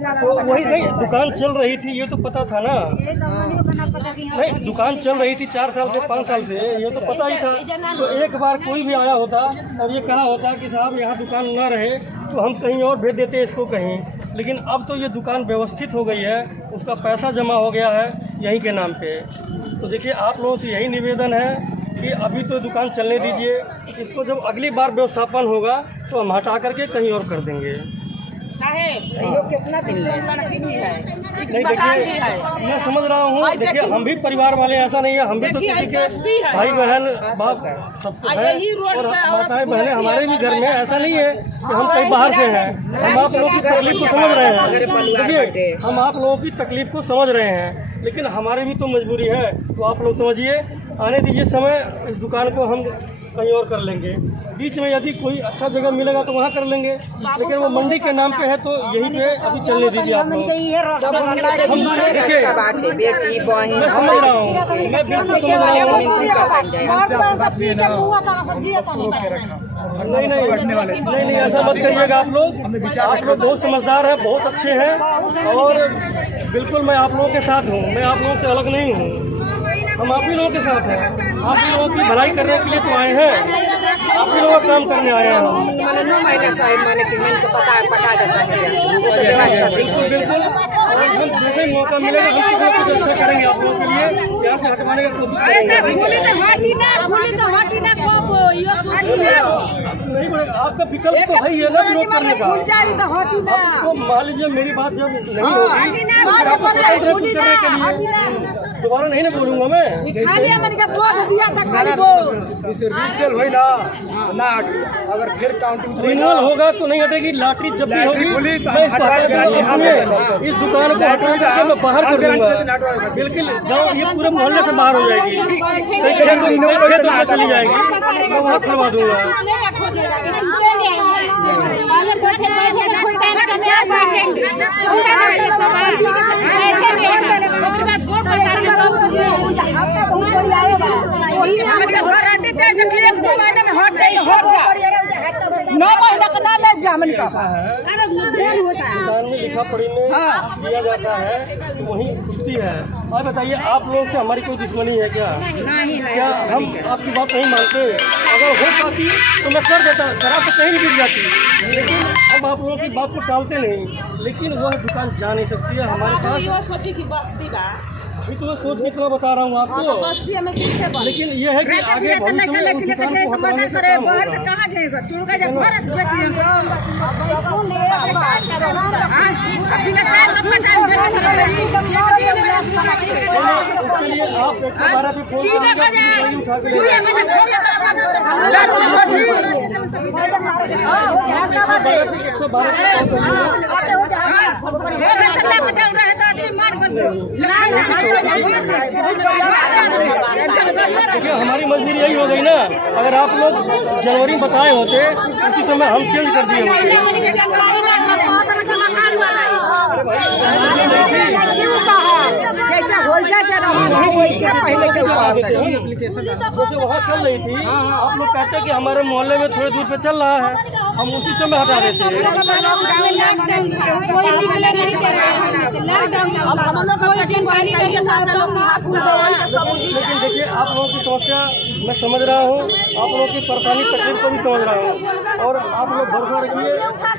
तो वही नहीं, दुकान चल रही थी ये तो पता था ना। नहीं, दुकान चल रही थी 4 साल से 5 साल से, ये तो पता ही था। तो एक बार कोई भी आया होता और ये कहा होता कि साहब यहाँ दुकान ना रहे तो हम कहीं और भेज देते इसको कहीं। लेकिन अब तो ये दुकान व्यवस्थित हो गई है, उसका पैसा जमा हो गया है यहीं के नाम पे। तो देखिए आप लोगों से यही निवेदन है कि अभी तो दुकान चलने दीजिए, इसको जब अगली बार व्यवस्थापन होगा तो हम हटा करके कहीं और कर देंगे। कितना लड़की भी है, नहीं देखिए मैं समझ रहा हूँ, देखिए हम भी परिवार वाले, ऐसा नहीं है, हम भी तो किसी के भाई बहन बाप सबको है और माताएं बहनें हमारे भी घर में, ऐसा नहीं है कि हम कहीं बाहर से हैं। हम आप लोगों की तकलीफ को समझ रहे हैं, देखिए हम आप लोगों की तकलीफ को समझ रहे हैं, लेकिन हमारी भी तो मजबूरी है। तो आप लोग समझिए, आने दीजिए समय, इस दुकान को हम कहीं और कर लेंगे। बीच में यदि कोई अच्छा जगह मिलेगा तो वहाँ कर लेंगे, लेकिन वो मंडी के नाम पे है तो यहीं पे अभी चलने दीजिए आप लोग। देखिए मैं समझ रहा हूँ, मैं बिल्कुल समझ रहा हूँ। नहीं ऐसा मत करिएगा आप लोग बहुत समझदार हैं, बहुत अच्छे हैं और बिल्कुल मैं आप लोगों के साथ हूँ, मैं आप लोगों से अलग नहीं हूँ। हम आप ही लोगों के साथ हैं, आप ही लोगों की भलाई करने के लिए तो आए हैं, आप ही लोगों का काम करने आए हैं हम। बिल्कुल बिल्कुल, और हम जैसे ही मौका मिलेगा हम कुछ ना कुछ अच्छा करेंगे आप लोगों के लिए, यहाँ से हटवाने का कोशिश करेंगे। नहीं पड़ेगा, आपका विकल्प तो है ही है ना विरोध करने का। आपको मान लीजिए मेरी बात जब नहीं होगी तो फिर आपको स्वतंत्र कुछ करने के लिए दोबारा नहीं ना बोलूँगा मैं। अगर फिर काउंटिंग रिन्यूअल होगा तो नहीं हटेगी, लॉटरी जब भी होगी मैं इसको हटा दूंगा। इस दुकान को हटा करके मैं बाहर कर दूंगा, बिल्कुल गाँव ये पूरे मोहल्ले से बाहर हो जाएगी, खेत में चली जाएगी, मैं वहाँ खुलवा दूंगा। दुकान में लिखा पढ़ी में दिया जाता है तो वहीं खुलती है। और बताइए आप लोगों से हमारी कोई दुश्मनी है क्या? क्या हम आपकी बात नहीं मानते? अगर हो पाती तो मैं कर देता, शराब तो कहीं नहीं गिर जाती, लेकिन हम आप लोगों की बात को टालते नहीं। लेकिन वह दुकान जा नहीं सकती है हमारे पास। अभी तो मैं सोच के इतना बता रहा हूँ आपको, लेकिन ये है कि आगे भविष्य में उस दुकान को हटाने का काम होगा। उसके लिए आप 112 पे फोन उठा के देखिए हमारी मजबूरी यही हो गई ना। अगर आप लोग जनवरी में बताए होते उसी समय हम चेंज कर दिए होते। जैसे वहाँ चल रही थी, आप लोग कहते हैं कि हमारे मोहल्ले में थोड़ी दूर पे चल रहा है, हम उसी समय हटा देते हैं। लेकिन देखिए आप लोगों की समस्या मैं समझ रहा हूँ, आप लोगों की परेशानी तकलीफ को भी समझ रहा हूँ, और आप लोग भरोसा रखिए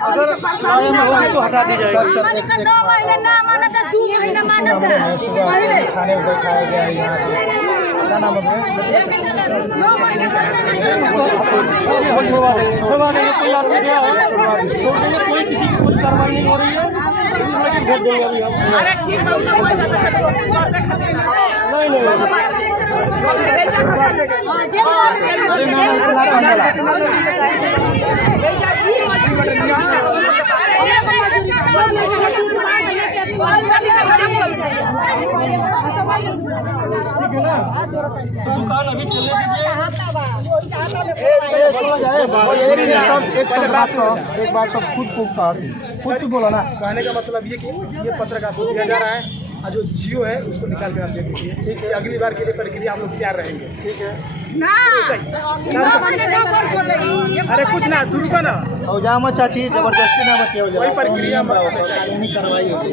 अगर होगी तो हटा दी जाएगी। थाने में बैठाया गया है यहाँ पे, क्या नाम है? छुड़वा देंगे, कोई बात नहीं, छोड़ देंगे, कोई किसी की कोई कार्रवाई नहीं हो रही है, भेज देंगे अभी हम। नहीं दुकान अभी चलने दीजिए। एक बार सब खुद भी बोला ना। कहने का मतलब ये कि ये पत्रकार को दिया जा रहा है और जो जियो है उसको निकाल कर आप दे दीजिए। ठीक है, अगली बार के लिए प्रक्रिया हम लोग तैयार रहेंगे। ठीक है अरे कुछ ना तू रुका ना, औजा मत चाची, जबरदस्ती ना बतियो, वही प्रक्रिया हम करना चाहिए। कार्रवाई होगी।